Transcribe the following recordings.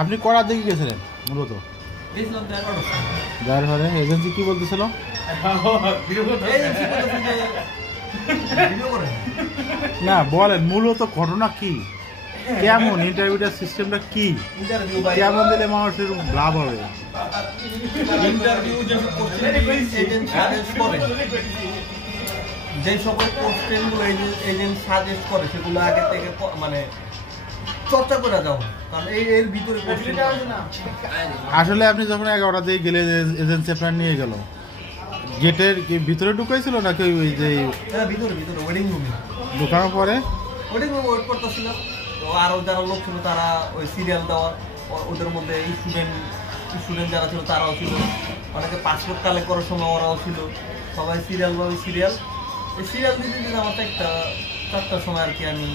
আপনি করার দিকে গেছিলেন মূলত? এজেন্সি কি বলতেছিল? না বলেন মূলত ঘটনা কি, কেমন ইন্টারভিউটার সিস্টেমটা কি, কেমন দিলে মানুষের লাভ হবে? যে সকল কোশ্চেনগুলো এজেন্ট সাজেস্ট করে সেগুলো আগে থেকে মানে চর্চা করে যাও, কারণ এর ভিতরে আসলে আপনি যখন 11টা দিয়ে গেলে এজেন্সি আপনার নিয়ে গেল, গেটের ভিতরে ঢুকাইছিল নাকি ওই যে ভিতরে ভিতরে ওয়েটিং রুমে ঢুকানোর পরে ওয়েটিং রুমে ওয়েট করতেছিলাম। তো আরও যারা লোক ছিল তারা ওই সিরিয়াল দেওয়ার, ওদের মধ্যে স্টুডেন্ট যারা ছিল তারাও ছিল, অনেকে পাসপোর্ট কালেক্ট করার সময় ওরাও ছিল, সবাই সিরিয়াল এই সিরিয়াল দিতে দিতে আমার তো 4টার সময় আর কি আমি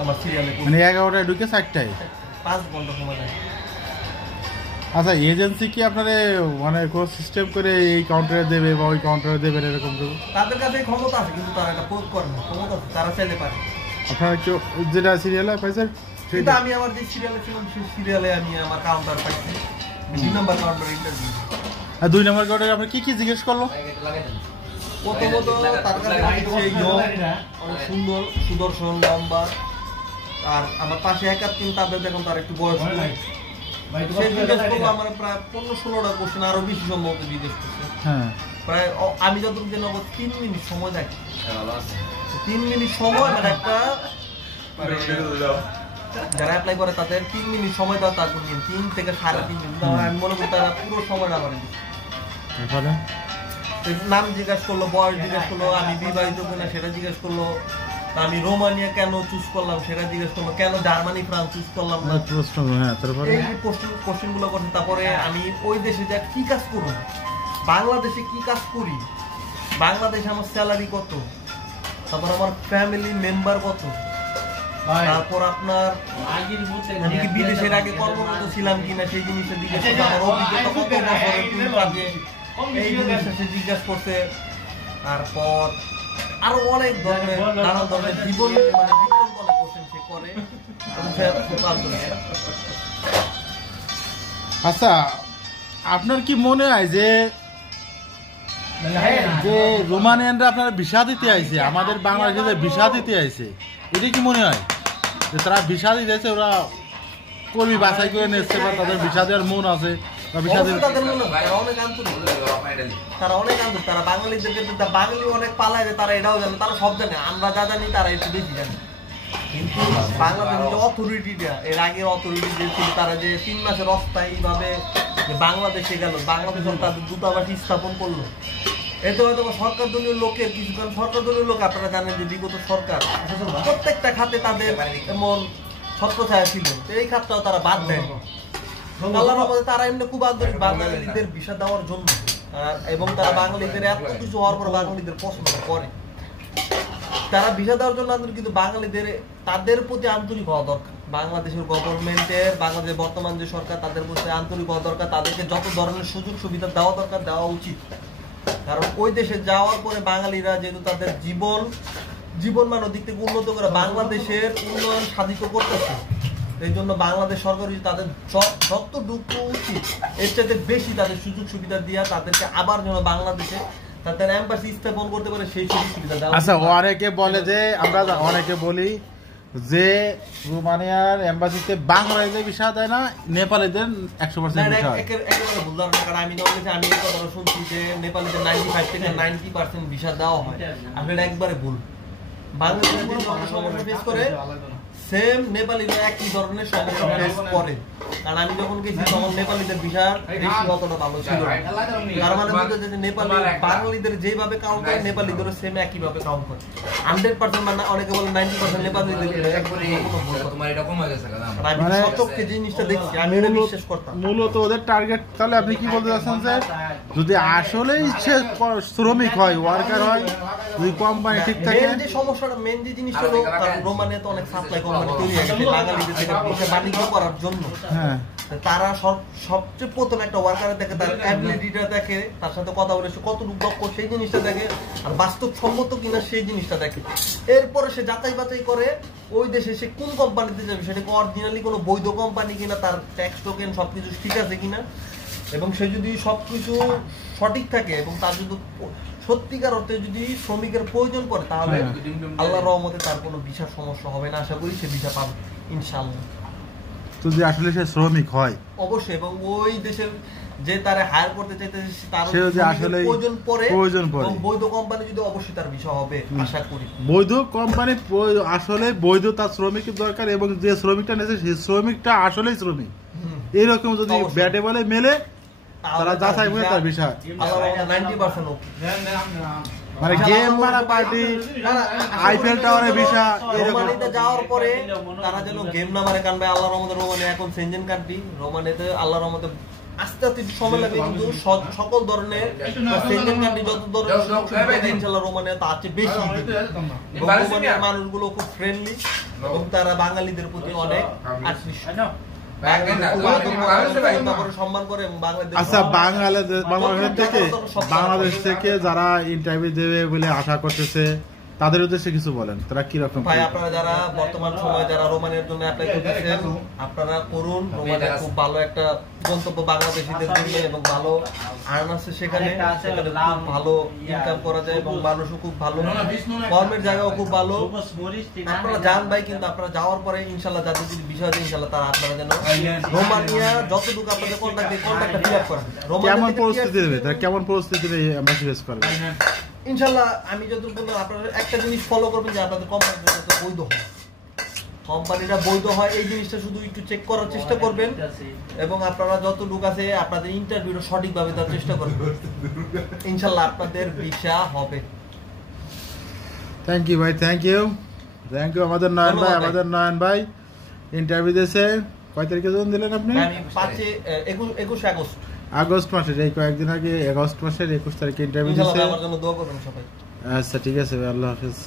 আমার সিরিয়ালে মানে 11টায় ঢুকে 4টায় 5 ঘন্টা সময় লাগে। আচ্ছা এজেন্সি কি আপনারে মানে কোন সিস্টেম করে এই কাউন্টারে দেবে বা ওই কাউন্টারে দেবে এরকম দেবে? তাদের কাছে ক্ষমতা আছে কিন্তু তারা এটা প্রয়োগ করে না, ক্ষমতা আছে তারা চাইলে পারে। আপনারা কি যেটা সিরিয়ালে পাইছেন? সেটা আমি আমার যে সিরিয়ালে ছিলাম সেই সিরিয়ালে আমি আমার কাউন্টার পাইছি, 2 নম্বর কাউন্টার ইন্টারভিউ। আর 2 নম্বর কাউন্টারে আপনি কি জিজ্ঞেস করলো? প্রথমত তার কাছে অনেক সুন্দর সুদর্শন লম্বা, আর আমার পাশে একাত্তর তাদের দেখুন তার একটু বয়স সেই জিজ্ঞেস করলো আমার প্রায় 15-16টা কোশ্চেন, আরো বেশি সম্ভবত জিজ্ঞেস করছে। প্রায় আমি যতটুকু জানি 3 মিনিট সময় দেখি, 3 মিনিট সময় মানে একটা যারা অ্যাপ্লাই করে তাদের 3 মিনিট সময় দেওয়া, তারপর 3 থেকে 3.5 মিনিট। আমি মনে করি তারা পুরো সময়টা আমার নাম জিজ্ঞেস করলো, বয়স জিজ্ঞেস করলো, আমি বিবাহিত কিনা সেটা জিজ্ঞেস করলো, আমি রোমানিয়া কেন চুজ করলাম সেটা জিজ্ঞেস করলো, কেন জার্মানি ফ্রান্স চুজ করলাম না, এই কোশ্চেন গুলো করছে। তারপরে আমি ওই দেশে যা কি কাজ করব, বাংলাদেশে কি কাজ করি, বাংলাদেশে আমার স্যালারি কত, তারপর আমার ফ্যামিলি মেম্বার কত, তারপর আপনার আমি কি বিদেশের আগে কর্মরত ছিলাম কিনা সেই জিনিসটা জিজ্ঞেস করছে, আমার অভিজ্ঞতা কত বছরের কাজে এই জিনিসটা সে জিজ্ঞাসা করছে। তারপর আরো অনেক ধরনের নানা ধরনের জীবন মানে বিজ্ঞান বলে কোশ্চেন সে করে। আচ্ছা আপনার কি মনে হয় যে রোমানিয়ানরা আপনার ভিসা দিতে আইছে, আমাদের বাংলাদেশে ভিসা দিতে আইছে, এটা কি মনে হয় যে তারা ভিসা দিতে আইছে, ওরা কর্মী বাছাই করে নিচ্ছে বা তাদের ভিসা দেওয়ার মন আছে? তারা অনেক আন্তরিক, তারা বাঙালিদেরকে বাঙালি অনেক পালায়, তারা এটাও জানে, তারা সব জানে, আমরা যা জানি তারা একটু বেশি জানে। কিন্তু বাংলাদেশের যে অথরিটিটা, এর আগের অথরিটি যে ছিল তারা যে 3 মাসের অস্থায়ী ভাবে বাংলাদেশে গেল, বাংলাদেশের তাদের দূতাবাস স্থাপন করলো, এতে হয়তো সরকার দলীয় লোকের কিছু, কারণ সরকার দলীয় লোক আপনারা জানেন যে বিগত সরকার প্রত্যেকটা খাতে তাদের এমন ছত্রছায়া ছিল, এই খাতটাও তারা বাদ দেয়। আল্লাহর রহমতে তারা এমনি খুব আন্তরিক বাঙালিদের ভিসা দেওয়ার জন্য, এবং তারা বাঙালিদের এত কিছু হওয়ার পর বাঙালিদের পছন্দ করে, তারা ভিসা দেওয়ার জন্য আন্তরিক। কিন্তু বাঙালিদের তাদের প্রতি আন্তরিক হওয়া দরকার, বাংলাদেশের গভর্নমেন্টের, বাংলাদেশের বর্তমান যে সরকার তাদের প্রতি আন্তরিক হওয়া দরকার, তাদেরকে যত ধরনের সুযোগ সুবিধা দেওয়া দরকার দেওয়া উচিত। কারণ ওই দেশে যাওয়ার পরে বাঙালিরা যেহেতু তাদের জীবনমান দিক থেকে উন্নত করে বাংলাদেশের উন্নয়ন সাধিত করতেছে, এই জন্য বাংলাদেশ সরকার তাদের যতটুকু উচিত এর চাইতে বেশি তাদের সুযোগ সুবিধা দিয়া তাদেরকে আবার যেন বাংলাদেশে তাদের এম্বাসি স্থাপন করতে পারে সেই সুযোগ সুবিধা দেওয়া। আচ্ছা অনেকে বলে যে, আমরা অনেকে বলি যে রোমানিয়ার এম্বাসিতে বাংলাদেশে ভিসা দেয় না, নেপালিদের 100% ভিসা হয়। একেবারে ভুল ধারণা, কারণ আমি এই কথাটা শুনছি যে নেপালিদের 95 থেকে 90% ভিসা দেওয়া হয়, আসলে একবারে ভুল। বাংলাদেশের যে সমস্যা ফেস করে সেম নেপালিরা একই ধরনের সমস্যা ফেস করে, কারণ আমি যখন গেছি তখন নেপালিদের ভিসার রেশিও অতটা ভালো ছিল না। তার মানে বলতে যে নেপালি বাঙালিদের যেভাবে কাউন্ট করে নেপালিদের সেম একই ভাবে কাউন্ট করে 100%, মানে অনেকে বলে 90% নেপালিদের। আমি সচক্ষে যে জিনিসটা দেখছি আমি এটা বিশ্বাস করতাম। মূলত ওদের টার্গেট, তাহলে আপনি কি বলতে চাচ্ছেন যে যদি আসলেই সে শ্রমিক হয়, ওয়ার্কার হয়, যদি কোম্পানি ঠিক থাকে, মেন যে সমস্যাটা, মেন যে জিনিসটা হলো রোমানিয়াতে অনেক সাপ্লাই কোম্পানি তৈরি হয়ে গেছে বাঙালিদের থেকে বাণিজ্য করার জন্য। তারা সবচেয়ে প্রথম একটা ওয়ার্কারের দেখে, তার অ্যাবিলিটিটা দেখে, তার সাথে কথা বলে সে কতটুকু দক্ষ সেই জিনিসটা দেখে, আর বাস্তবসম্মত কিনা সেই জিনিসটা দেখে। এরপরে সে যাচাই বাছাই করে ওই দেশে সে কোন কোম্পানিতে যাবে, সেটা অরিজিনালি কোনো বৈধ কোম্পানি কিনা, তার ট্যাক্স টোকেন সবকিছু ঠিক আছে কিনা, এবং সে যদি সবকিছু সঠিক থাকে এবং তার যদি সত্যিকার অর্থে যদি শ্রমিকের প্রয়োজন পড়ে, তাহলে আল্লাহর রহমতে তার কোনো ভিসার সমস্যা হবে না। আশা করি সে ভিসা পাবে ইনশাআল্লাহ, যদি আসলে সে শ্রমিক হয় অবশ্যই। এবং ওই দেশের যে তারা হায়ার করতে চাইতেছে তার আসলে প্রয়োজন পড়ে এবং বৈধ কোম্পানি যদি, অবশ্যই তার ভিসা হবে আশা করি। বৈধ কোম্পানি আসলে বৈধ তার শ্রমিকের দরকার, এবং যে শ্রমিকটা নেছে সেই শ্রমিকটা আসলেই শ্রমিক, এইরকম যদি ব্যাটে বলে মেলে তারা যাচাই করে তার ভিসা। আল্লাহর 90% ওকে, মানে গেম মারা পার্টি আইফেল টাওয়ারের ভিসা রোমানিতে যাওয়ার পরে তারা যেন গেম না মারে, কারণ ভাই আল্লাহর রহমতে রোমানি এখন সেনজেন কান্ট্রি, রোমানিতে আল্লাহর রহমতে আস্তে আস্তে সময় লাগবে, কিন্তু সকল ধরনের সেনজেন কান্ট্রি যত ধরনের ইনশাআল্লাহ রোমানিয়া তার চেয়ে বেশি। রোমানিয়ার মানুষগুলো খুব ফ্রেন্ডলি এবং তারা বাঙালিদের প্রতি অনেক আকৃষ্ট, সম্মান করে। আচ্ছা, বাংলাদেশ থেকে যারা ইন্টারভিউ দেবে বলে আশা করতেছে তাদের উদ্দেশ্যে কিছু বলেন, তারা কি রকম? ভাই আপনারা যারা বর্তমান সময় যারা রোমানিয়ার জন্য অ্যাপ্লাই করতেছেন, আপনারা করুন। রোমানিয়া খুব ভালো একটা গন্তব্য বাংলাদেশীদের জন্য, এবং ভালো আর্ন আছে সেখানে, সেখানে খুব ভালো ইনকাম করা যায় এবং মানুষও খুব ভালো, কর্মের জায়গাও খুব ভালো। আপনারা যান ভাই, কিন্তু আপনারা যাওয়ার পরে ইনশাল্লাহ যাদের যদি বিষয় আছে ইনশাল্লাহ তারা আপনারা যেন রোমানিয়া যতটুকু আপনাদের কন্ট্যাক্টটা ফিল আপ করেন। কেমন পরিস্থিতি দেবে, তারা কেমন পরিস্থিতি এমবাসি ফেস করবে ইনশাল্লাহ। আমি যতটুকু বললাম, আপনারা একটা জিনিস ফলো করবেন যে আপনাদের কোম্পানিটা বৈধ হয়, কোম্পানিটা বৈধ হয় এই জিনিসটা শুধু একটু চেক করার চেষ্টা করবেন, এবং আপনারা যতটুকু আছে আপনাদের ইন্টারভিউটা সঠিকভাবে দেওয়ার চেষ্টা করবেন, ইনশাল্লাহ আপনাদের ভিসা হবে। থ্যাংক ইউ ভাই, থ্যাংক ইউ আমাদের নয়ন ভাই ইন্টারভিউ দিয়েছে। কয় তারিখে জন দিলেন আপনি? আমি 21 আগস্ট মাসের, এই কয়েকদিন আগে আগস্ট মাসের 21 তারিখে ইন্টারভিউ দিয়েছে। আমার জন্য দোয়া করবেন সবাই। আচ্ছা ঠিক আছে ভাই, আল্লাহ হাফেজ।